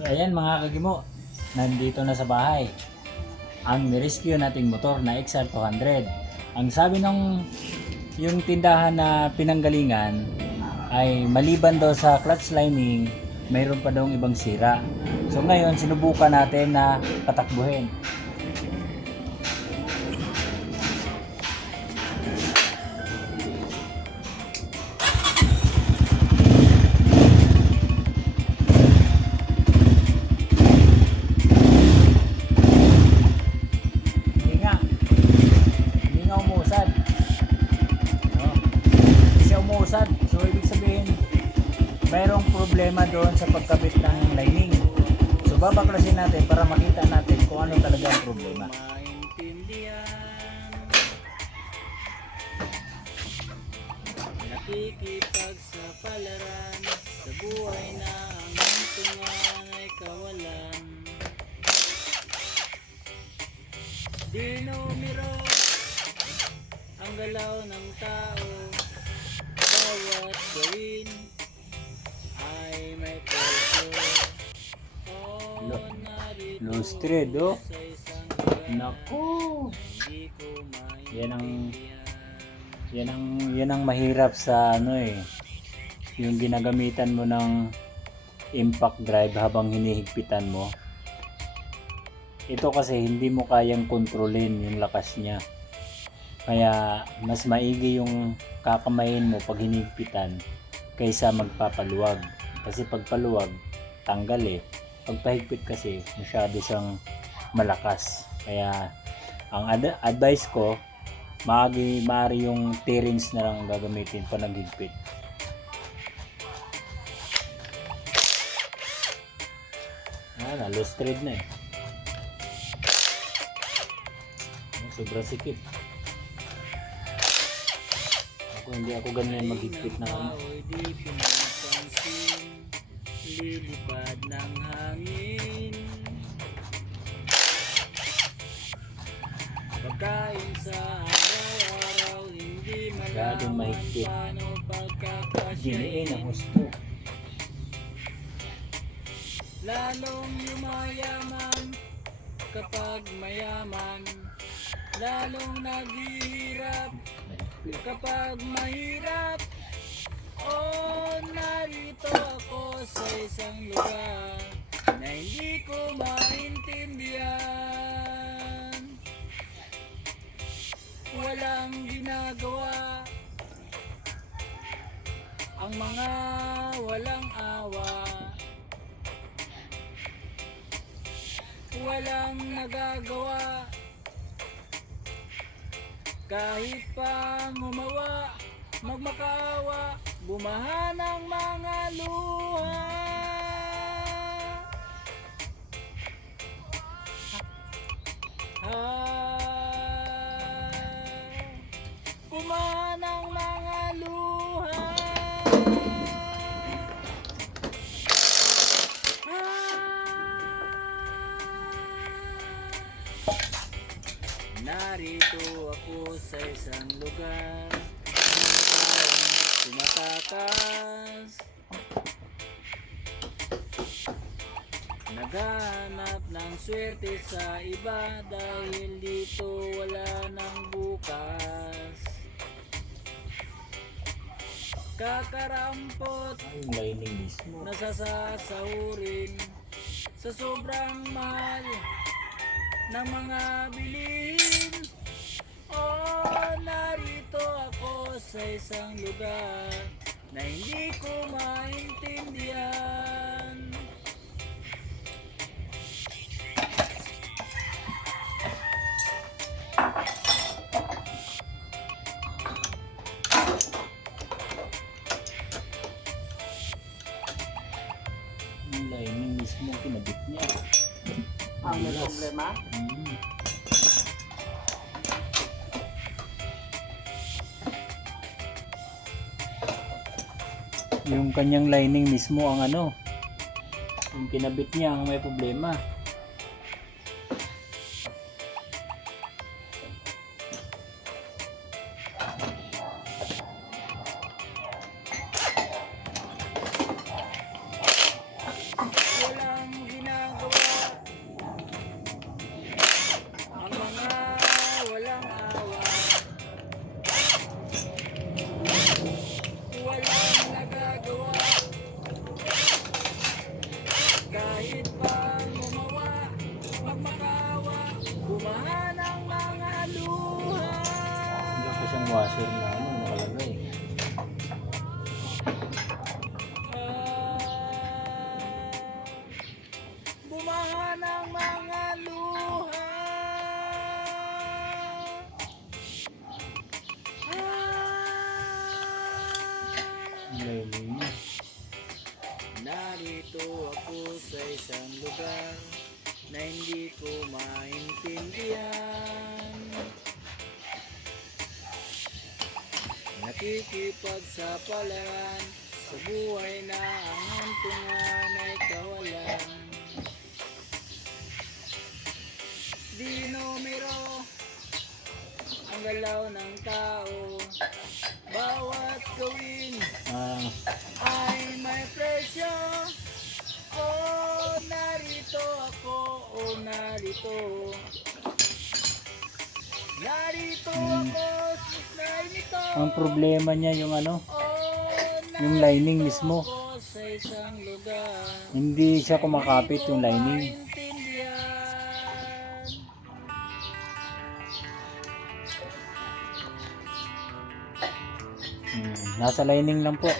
So ayan mga kagimo, nandito na sa bahay ang nirescue nating motor na XR200. Ang sabi ng yung tindahan na pinanggalingan ay maliban daw sa clutch lining, mayroon pa daw ibang sira. So ngayon sinubukan natin na patakbuhin. So ibig sabihin mayroong problema doon sa pagkabit ng lining. So babaklasin natin para makita natin kung ano talaga ang problema. Nakikipagsapalaran sa buhay na ang hintungan ay kawalan. Di numero ang galaw ng tao, bawat gawin ay may presyo. Loose thread, oh. Naku. Yan ang mahirap sa ano eh. Yung ginagamitan mo ng impact drive habang hinihigpitan mo. Ito kasi hindi mo kayang kontrolin yung lakas niya. Kaya mas maigi yung kakamayin mo pag hinigpitan kaysa magpapaluwag. Kasi pag paluwag, tanggal eh. Pag pahigpit kasi masyado siyang malakas. Kaya ang advice ko, maaari yung T-rings na lang gagamitin pa naghigpit. Loose thread na eh. Sobrang sikip. Hindi ako ganyan maghigpit na ano. Lilipad ng hangin, pagkain sa araw-araw, hindi malaman paano Giniin ang pagkakasyain. gusto. Lalong yumayaman kapag mayaman, lalong naghihirap kapag mahirap. Oh, narito ako sa isang lugar na hindi ko maintindihan. Walang ginagawa ang mga walang awa, walang nagagawa kahit pa ngumawa, magmakaawa, bumaha ng mga luha. Bumaha ng mga luha. Narito ako sa isang lugar, tumatakas, naghahanap ng swerte sa iba dahil dito wala nang bukas. Kakarampot, Yung lining mismo. nasasahurin sa sobrang mahal ng mga bilihin. Oh, narito ako sa isang lugar na hindi ko maintindihan. Yung lining mismo kinabit niya. Ang may problema? Yung kanyang lining mismo ang ano, yung kinabit niya ang may problema. Walang isang lugar na hindi ko maintindihan. Nakikipagsapalaran sa buhay na ang hantungan ay kawalan. Di numero ang galaw ng tao, bawat gawin ay may presyo. Oh, narito ako, oh, narito. Narito ako, supply nito. Ang problema niya yung ano, Oh, yung lining mismo. ako sa isang lugar. Hindi siya kumakapit yung lining. Maintindihan. Nasa lining lang po.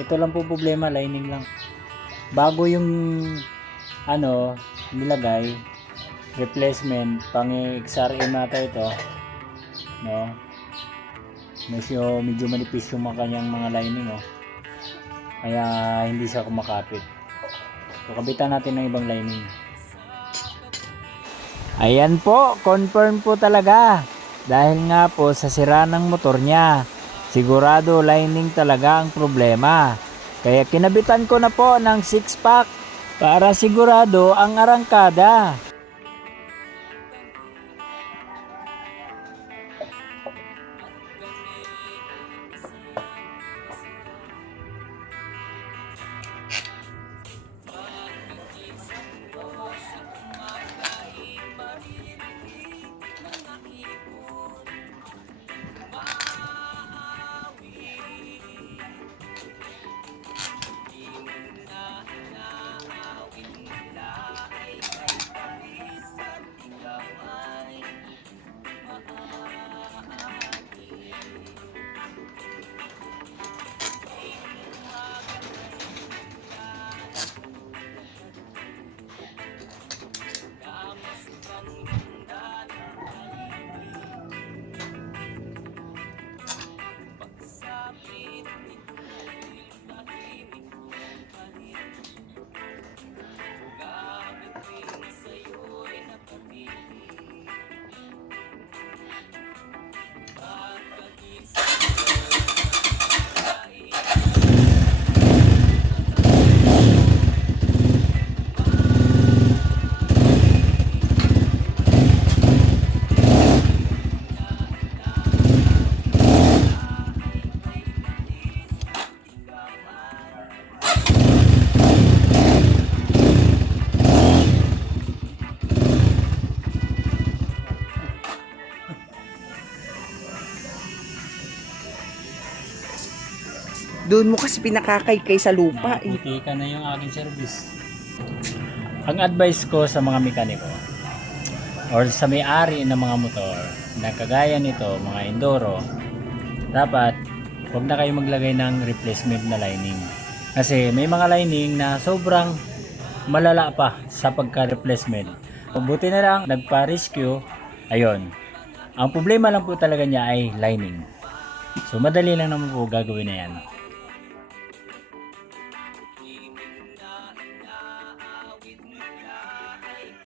Ito lang po problema, lining lang. Bago yung ano nilagay, replacement pang XRM nata ito, no? Medyo manipis yung mga kanyang mga lining, oh. Kaya hindi siya kumakapit. So, kabitan natin ng ibang lining. Ayan po, confirm po talaga. Dahil nga po sa sira ng motor niya. Sigurado lining talaga ang problema. Kaya kinabitan ko na po ng 6-pack para sigurado ang arangkada. Doon mo kasi pinakakaykay sa lupa eh. Naputi ka na yung aking service. Ang advice ko sa mga mekaniko or sa may-ari ng mga motor na kagaya nito, mga enduro, dapat huwag na kayo maglagay ng replacement na lining. Kasi may mga lining na sobrang malala pa sa pagka-replacement. Mabuti na lang nagpa-rescue, ayun. Ang problema lang po talaga niya ay lining. So madali lang naman po gagawin na yan.